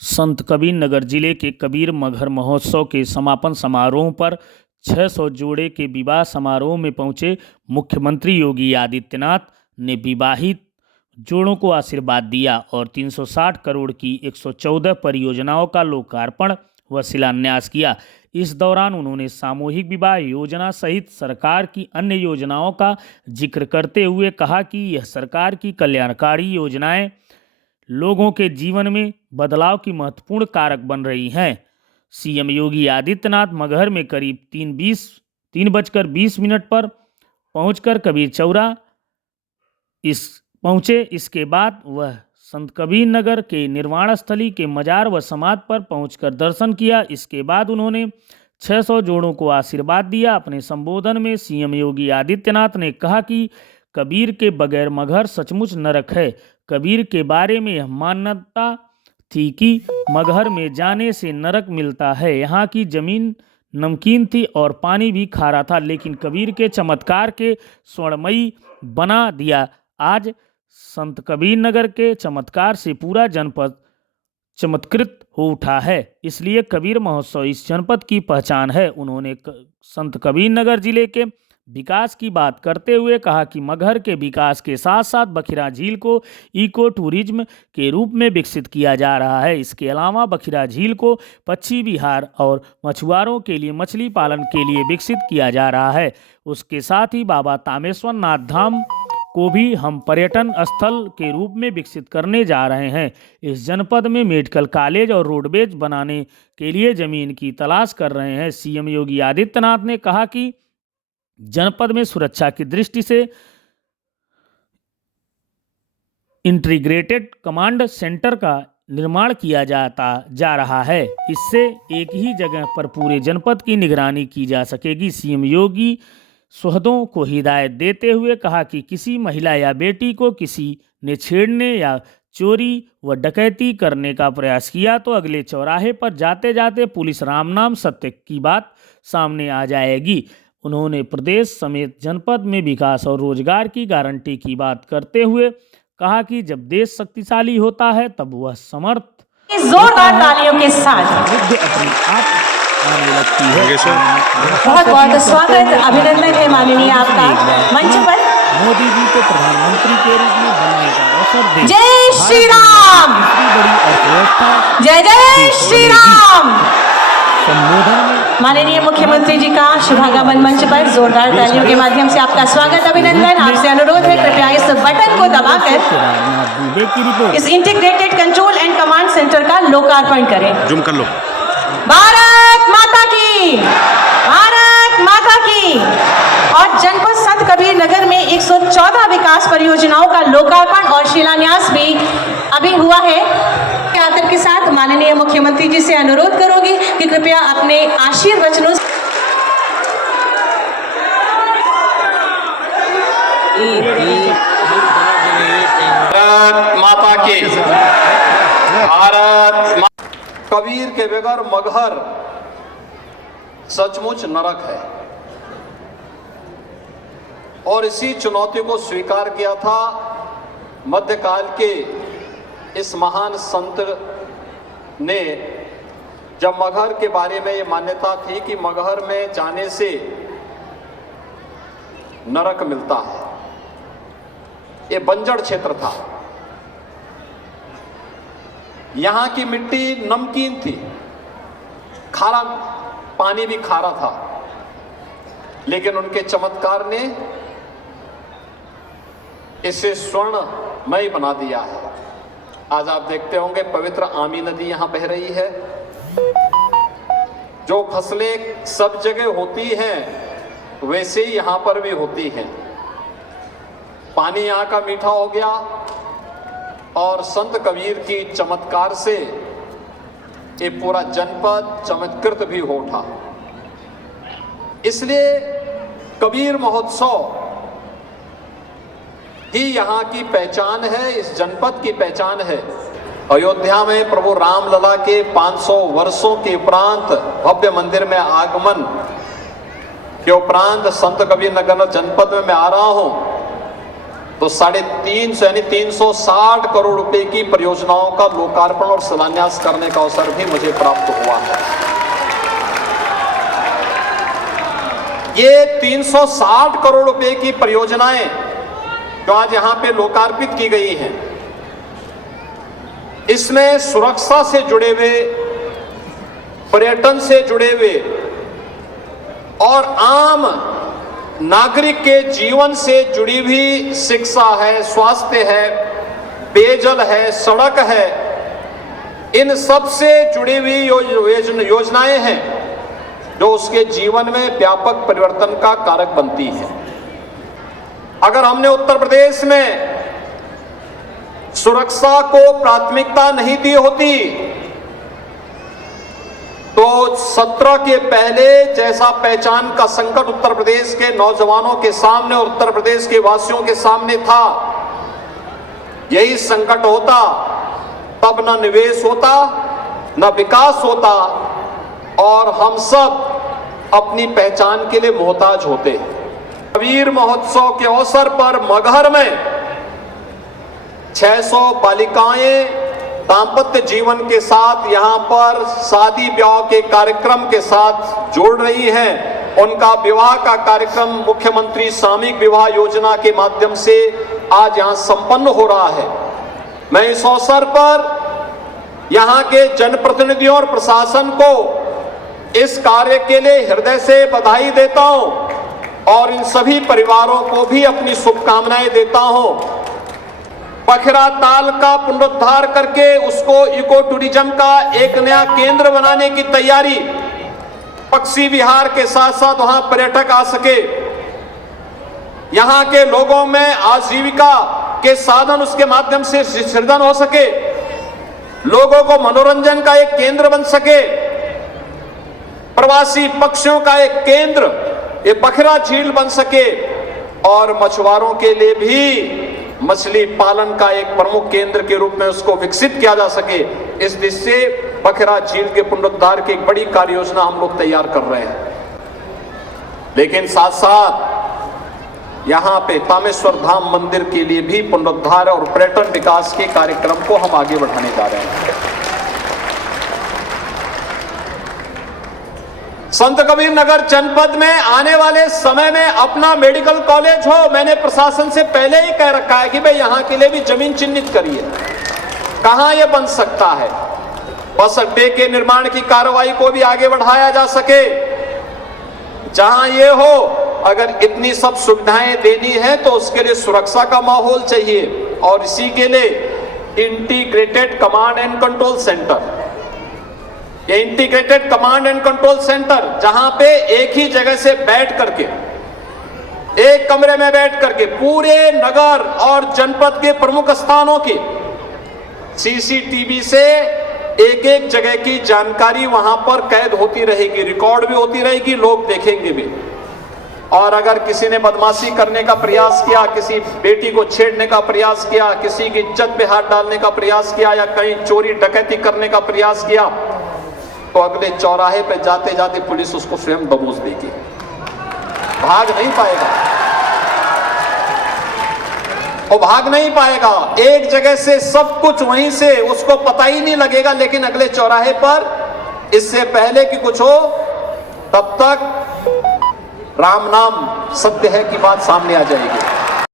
संत कबीर नगर जिले के कबीर मगहर महोत्सव के समापन समारोह पर 600 जोड़े के विवाह समारोह में पहुंचे मुख्यमंत्री योगी आदित्यनाथ ने विवाहित जोड़ों को आशीर्वाद दिया और 360 करोड़ की 114 परियोजनाओं का लोकार्पण व शिलान्यास किया। इस दौरान उन्होंने सामूहिक विवाह योजना सहित सरकार की अन्य योजनाओं का जिक्र करते हुए कहा कि यह सरकार की कल्याणकारी योजनाएं लोगों के जीवन में बदलाव की महत्वपूर्ण कारक बन रही हैं। सीएम योगी आदित्यनाथ मगहर में करीब 3:20 पर पहुंचकर कबीर चौरा पहुंचे। इसके बाद वह संत कबीर नगर के निर्वाण स्थली के मजार व समाध पर पहुंचकर दर्शन किया। इसके बाद उन्होंने 600 जोड़ों को आशीर्वाद दिया। अपने संबोधन में सीएम योगी आदित्यनाथ ने कहा कि कबीर के बगैर मगहर सचमुच नरक है। कबीर के बारे में यह मान्यता थी कि मगहर में जाने से नरक मिलता है। यहाँ की जमीन नमकीन थी और पानी भी खारा था, लेकिन कबीर के चमत्कार के स्वर्णमयी बना दिया। आज संत कबीर नगर के चमत्कार से पूरा जनपद चमत्कृत हो उठा है, इसलिए कबीर महोत्सव इस जनपद की पहचान है। उन्होंने संत कबीर नगर जिले के विकास की बात करते हुए कहा कि मगहर के विकास के साथ साथ बखिरा झील को इको टूरिज्म के रूप में विकसित किया जा रहा है। इसके अलावा बखिरा झील को पक्षी विहार और मछुआरों के लिए मछली पालन के लिए विकसित किया जा रहा है। उसके साथ ही बाबा तामेश्वर नाथ धाम को भी हम पर्यटन स्थल के रूप में विकसित करने जा रहे हैं। इस जनपद में मेडिकल कॉलेज और रोडवेज बनाने के लिए जमीन की तलाश कर रहे हैं। सीएम योगी आदित्यनाथ ने कहा कि जनपद में सुरक्षा की दृष्टि से इंटीग्रेटेड कमांड सेंटर का निर्माण किया जा रहा है। इससे एक ही जगह पर पूरे जनपद की निगरानी की जा सकेगी। सीएम योगी सुहदों को हिदायत देते हुए कहा कि किसी महिला या बेटी को किसी ने छेड़ने या चोरी व डकैती करने का प्रयास किया तो अगले चौराहे पर जाते जाते पुलिस राम नाम सत्य की बात सामने आ जाएगी। उन्होंने प्रदेश समेत जनपद में विकास और रोजगार की गारंटी की बात करते हुए कहा कि जब देश शक्तिशाली होता है तब वह समर्थ जोरदार तालियों के साथ अपने आप आने लगती है। बहुत बहुत स्वागत अभिनंदन है माननीय आपका मंच पर। मोदी जी को प्रधानमंत्री के रूप में बनने का अवसर दे। जय श्री राम, बड़ी अर्थव्यवस्था जय जय श्री राम। संबोधन में माननीय मुख्यमंत्री जी का शुभागमन मंच पर जोरदार तालियों के माध्यम से आपका स्वागत अभिनंदन। आपसे अनुरोध है कृपया इस बटन को दबाकर इस integrated control and command centre का लोकार्पण करें। जूम कर लो। भारत माता की, भारत माता की। और जनपद संत कबीर नगर में 114 विकास परियोजनाओं का लोकार्पण और शिलान्यास भी अभी हुआ है। आदर के साथ माननीय मुख्यमंत्री जी से अनुरोध करोगी कि कृपया अपने आशीर्वचनों भारत माता की, भारत कबीर के बगैर मगहर सचमुच नरक है और इसी चुनौती को स्वीकार किया था मध्यकाल के इस महान संत ने, जब मगहर के बारे में ये मान्यता थी कि मगहर में जाने से नरक मिलता है। ये बंजर क्षेत्र था, यहाँ की मिट्टी नमकीन थी, खारा पानी भी खारा था, लेकिन उनके चमत्कार ने इसे स्वर्णमय बना दिया है। आज आप देखते होंगे पवित्र आमी नदी यहाँ बह रही है। जो फसलें सब जगह होती हैं वैसे ही यहाँ पर भी होती हैं। पानी यहाँ का मीठा हो गया और संत कबीर की चमत्कार से ये पूरा जनपद चमत्कृत भी हो उठा। इसलिए कबीर महोत्सव ही यहाँ की पहचान है, इस जनपद की पहचान है। अयोध्या में प्रभु रामलला के 500 वर्षों के उपरांत भव्य मंदिर में आगमन के उपरांत संत कबीर नगर जनपद में मैं आ रहा हूं तो 350 यानी 360 करोड़ रुपए की परियोजनाओं का लोकार्पण और शिलान्यास करने का अवसर भी मुझे प्राप्त हुआ है। ये 360 करोड़ रुपए की परियोजनाएं जो आज यहां पे लोकार्पित की गई हैं, इसमें सुरक्षा से जुड़े हुए, पर्यटन से जुड़े हुए और आम नागरिक के जीवन से जुड़ी हुई शिक्षा है, स्वास्थ्य है, पेयजल है, सड़क है, इन सब से जुड़ी हुई योजनाएं हैं जो उसके जीवन में व्यापक परिवर्तन का कारक बनती है। अगर हमने उत्तर प्रदेश में सुरक्षा को प्राथमिकता नहीं दी होती तो 17 के पहले जैसा पहचान का संकट उत्तर प्रदेश के नौजवानों के सामने और उत्तर प्रदेश के वासियों के सामने था, यही संकट होता, तब न निवेश होता, न विकास होता और हम सब अपनी पहचान के लिए मोहताज होते। कबीर महोत्सव के अवसर पर मगहर में 600 बालिकाएं दाम्पत्य जीवन के साथ यहां पर शादी ब्याह के कार्यक्रम के साथ जोड़ रही हैं। उनका विवाह का कार्यक्रम मुख्यमंत्री सामूहिक विवाह योजना के माध्यम से आज यहां संपन्न हो रहा है। मैं इस अवसर पर यहां के जनप्रतिनिधियों और प्रशासन को इस कार्य के लिए हृदय से बधाई देता हूं और इन सभी परिवारों को भी अपनी शुभकामनाएं देता हूं। बखरा ताल का पुनरुद्धार करके उसको इको टूरिज्म का एक नया केंद्र बनाने की तैयारी, पक्षी विहार के साथ साथ वहां पर्यटक आ सके, यहां के लोगों में आजीविका के साधन उसके माध्यम से सृजन हो सके, लोगों को मनोरंजन का एक केंद्र बन सके, प्रवासी पक्षियों का एक केंद्र ये बखरा झील बन सके और मछुआरों के लिए भी मछली पालन का एक प्रमुख केंद्र के रूप में उसको विकसित किया जा सके। इस दिशा से बखरा झील के पुनरुद्धार की एक बड़ी कार्य योजना हम लोग तैयार कर रहे हैं। लेकिन साथ साथ यहां पे तामेश्वर धाम मंदिर के लिए भी पुनरुद्धार और पर्यटन विकास के कार्यक्रम को हम आगे बढ़ाने जा रहे हैं। संत कबीर नगर जनपद में आने वाले समय में अपना मेडिकल कॉलेज हो, मैंने प्रशासन से पहले ही कह रखा है कि भाई यहां के लिए भी जमीन चिन्हित करिए, कहां यह बन सकता है। बस अड्डे के निर्माण की कार्रवाई को भी आगे बढ़ाया जा सके, जहां ये हो। अगर इतनी सब सुविधाएं देनी है तो उसके लिए सुरक्षा का माहौल चाहिए और इसी के लिए integrated command and control centre, ये integrated command and control centre जहां पे एक ही जगह से बैठ करके, एक कमरे में बैठ करके पूरे नगर और जनपद के प्रमुख स्थानों की सीसीटीवी से एक एक जगह की जानकारी वहां पर कैद होती रहेगी, रिकॉर्ड भी होती रहेगी, लोग देखेंगे भी। और अगर किसी ने बदमाशी करने का प्रयास किया, किसी बेटी को छेड़ने का प्रयास किया, किसी की इज्जत पे हाथ डालने का प्रयास किया या कहीं चोरी डकैती करने का प्रयास किया तो अगले चौराहे पे जाते जाते पुलिस उसको स्वयं दबोच देगी, भाग नहीं पाएगा, वो भाग नहीं पाएगा। एक जगह से सब कुछ वहीं से उसको पता ही नहीं लगेगा, लेकिन अगले चौराहे पर इससे पहले कि कुछ हो तब तक राम नाम सत्य है की बात सामने आ जाएगी।